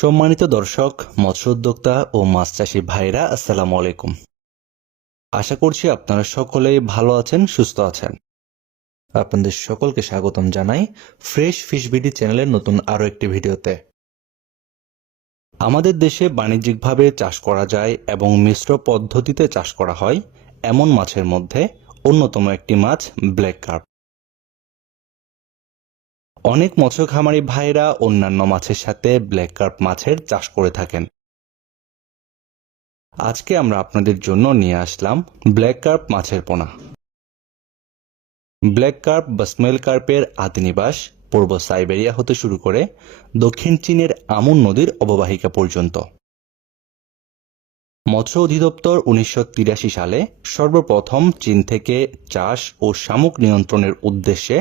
সম্মানিত দর্শক, মৎস্য উদ্যোক্তা ও মাছ চাষী ভাইরা, আসসালামু আলাইকুম। আশা করছি আপনারা সকলেই ভালো আছেন, সুস্থ আছেন। আপনাদের সকলকে স্বাগতম জানাই ফ্রেশ ফিশ বিডি চ্যানেলের নতুন আরও একটি ভিডিওতে। আমাদের দেশে বাণিজ্যিকভাবে চাষ করা যায় এবং মিশ্র পদ্ধতিতে চাষ করা হয় এমন মাছের মধ্যে অন্যতম একটি মাছ ব্ল্যাক কার্প। অনেক মৎস্য খামারি ভাইরা অন্যান্য মাছের সাথে ব্ল্যাক কার্প মাছের চাষ করে থাকেন। আজকে আমরা আপনাদের জন্য নিয়ে আসলাম ব্ল্যাক কার্প মাছের পোনা। ব্ল্যাক কার্প বা স্মেল কার্পের আদি নিবাস পূর্ব সাইবেরিয়া হতে শুরু করে দক্ষিণ চীনের আমুন নদীর অববাহিকা পর্যন্ত। মৎস্য অধিদপ্তর 1983 সালে সর্বপ্রথম চীন থেকে চাষ ও শামুক নিয়ন্ত্রণের উদ্দেশ্যে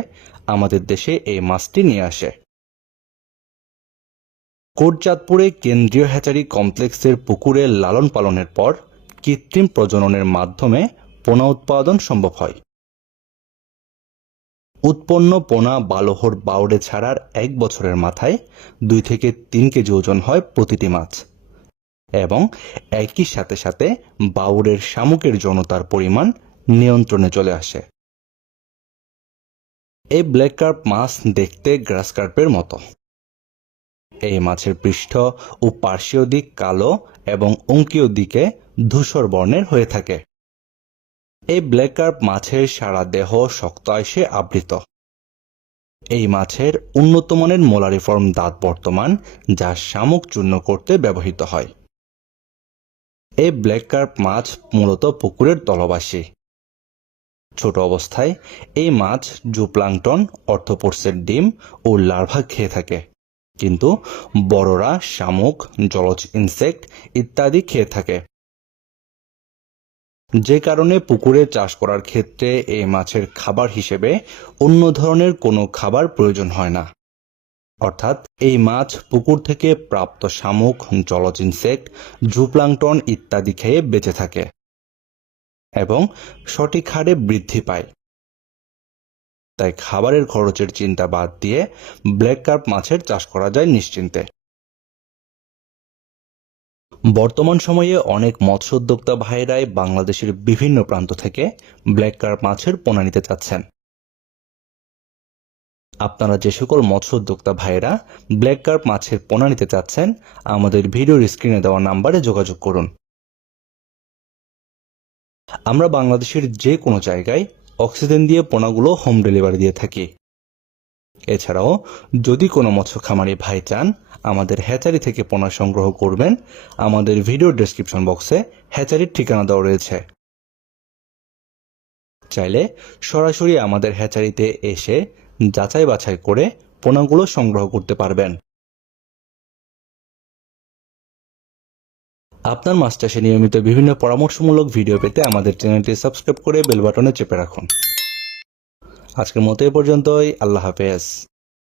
আমাদের দেশে এই মাছটি নিয়ে আসে। কোটচাঁদপুরে কেন্দ্রীয় হ্যাচারি কমপ্লেক্সের পুকুরে লালন পালনের পর কৃত্রিম প্রজননের মাধ্যমে পোনা উৎপাদন সম্ভব হয়। উৎপন্ন পোনা বালহর বাউড়ে ছাড়ার 1 বছরের মাথায় 2 থেকে 3 কেজি ওজন হয় প্রতিটি মাছ, এবং একই সাথে সাথে বাউড়ের শামুকের যৌনতার পরিমাণ নিয়ন্ত্রণে চলে আসে। এই ব্ল্যাক কার্প মাছ দেখতে গ্রাস কার্পের মতো। এই মাছের পৃষ্ঠ ও পার্শ্বীয় দিক কালো এবং অঙ্কীয় দিকে ধূসর বর্ণের হয়ে থাকে। এই ব্ল্যাক কার্প মাছের সারা দেহ শক্ত আঁশে আবৃত। এই মাছের উন্নত মানের মোলারিফর্ম দাঁত বর্তমান, যা শামুক চূর্ণ করতে ব্যবহৃত হয়। এই ব্ল্যাক কার্প মাছ মূলত পুকুরের তলবাসী। ছোট অবস্থায় এই মাছ জুপ্লাঙ্কটন, অর্থোপোডসের ডিম ও লার্ভা খেয়ে থাকে, কিন্তু বড়রা শামুক, জলজ ইনসেক্ট ইত্যাদি খেয়ে থাকে। যে কারণে পুকুরে চাষ করার ক্ষেত্রে এই মাছের খাবার হিসেবে অন্য ধরনের কোনো খাবার প্রয়োজন হয় না। অর্থাৎ এই মাছ পুকুর থেকে প্রাপ্ত শামুক, জলজ ইনসেক্ট, জুপ্লাঙ্কটন ইত্যাদি খেয়ে বেঁচে থাকে এবং সঠিক হারে বৃদ্ধি পায়। তাই খাবারের খরচের চিন্তা বাদ দিয়ে ব্ল্যাক কার্প মাছের চাষ করা যায় নিশ্চিন্তে। বর্তমান সময়ে অনেক মৎস্য উদ্যোক্তা ভাইরাই বাংলাদেশের বিভিন্ন প্রান্ত থেকে ব্ল্যাক কার্প মাছের পোনা নিতে চাচ্ছেন। আপনারা যে সকল মৎস্য উদ্যোক্তা ভাইরা ব্ল্যাক কার্প মাছের পোনা নিতে চাচ্ছেন, আমাদের ভিডিওর স্ক্রিনে দেওয়া নাম্বারে যোগাযোগ করুন। আমরা বাংলাদেশের যে কোনো জায়গায় অক্সিজেন দিয়ে পোনাগুলো হোম ডেলিভারি দিয়ে থাকি। এছাড়াও যদি কোনো মৎস্য খামারি ভাই চান আমাদের হ্যাচারি থেকে পোনা সংগ্রহ করবেন, আমাদের ভিডিও ডেসক্রিপশন বক্সে হ্যাচারির ঠিকানা দেওয়া রয়েছে। চাইলে সরাসরি আমাদের হ্যাচারিতে এসে যাচাই বাছাই করে পোনাগুলো সংগ্রহ করতে পারবেন। আপনার মাছ চাষে নিয়মিত বিভিন্ন পরামর্শমূলক ভিডিও পেতে আমাদের চ্যানেলটি সাবস্ক্রাইব করে বেল বাটনে চেপে রাখুন। আজকের মতো এ পর্যন্তই। আল্লাহ হাফেজ।